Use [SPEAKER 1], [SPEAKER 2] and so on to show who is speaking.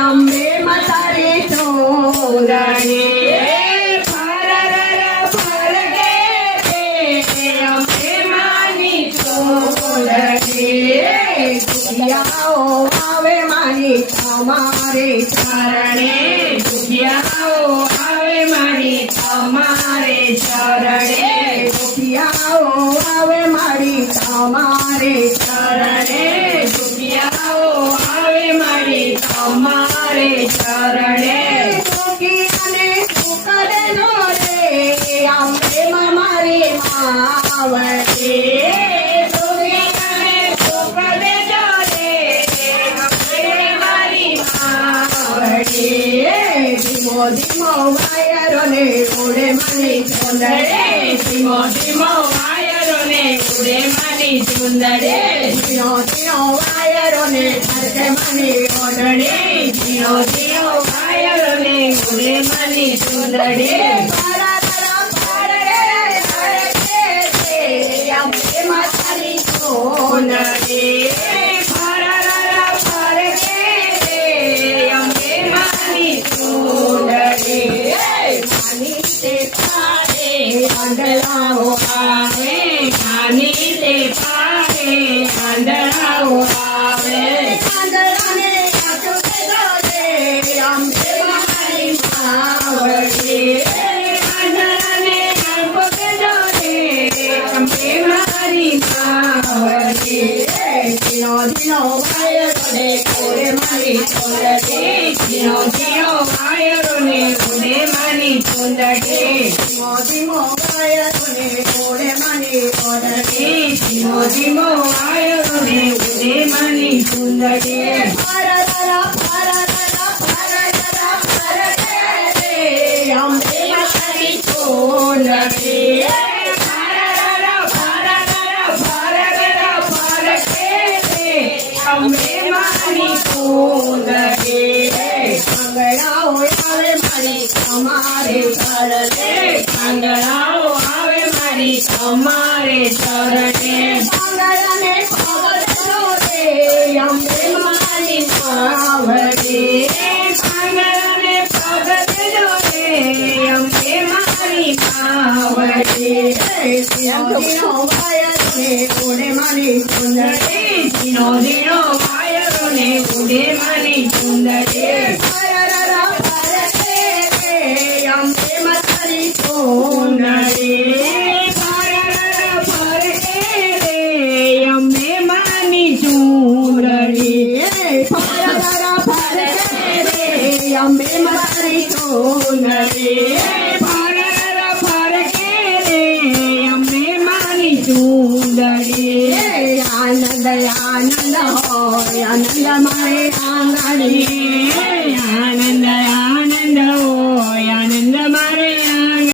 [SPEAKER 1] અંબે માતારી ચોરણી દુખિયાઓ આવે મારી તમારે
[SPEAKER 2] ચરણે દુખિયાઓ આવે મારી તમારે ચરણે
[SPEAKER 1] દુખિયાઓ આવે મારી તમારે
[SPEAKER 2] ચરણે દુખિયાઓ આવે મારી તમારે ચરણે
[SPEAKER 1] દુખિયાને સુખ દેનો રે. માં મારી માવડી. ધીમો વાયરો ને ઉડે મારી ચોંદડે ધીમો ધીમો વાયરો ને ને ફરકે મારી ઓડણી ધીનો ધીનો વાયરો ને ઉડે મારી ચોંદડે પારા તારા પાડે ધરકે તે અંબે માતાની ચોંદડે માની તે પાડે ધીનો ધીનો વાયરો ને ઉડે મારી ચોંદડે ધીનો ધીનો વાયરો ને ઉડે મારી ચોંદડે ધીમો ધીમો વાયરો ને ઉડે મારી ચોંદડે ધીમો ધીમો વાયરો ને ઉડે મારી ચોંદડે ફરા તરા ફરા આવે મારી ચરણે
[SPEAKER 2] આંગણાઓ આવે મારી તમારે ચરણે
[SPEAKER 1] મંગળાને પગલો રે અંબે મારી માવડી
[SPEAKER 2] આંગણાને પગ રે
[SPEAKER 1] ધીનો ધીનો વાયર ને ઉડે મારી સુંદરી
[SPEAKER 2] ધીનો ધીનો વાયરો ને ઉડે મારી ચુંદડે
[SPEAKER 1] ફરરા સુંદરી આનંદ આનંદ હોય આનંદ મારે આંગળી આનંદ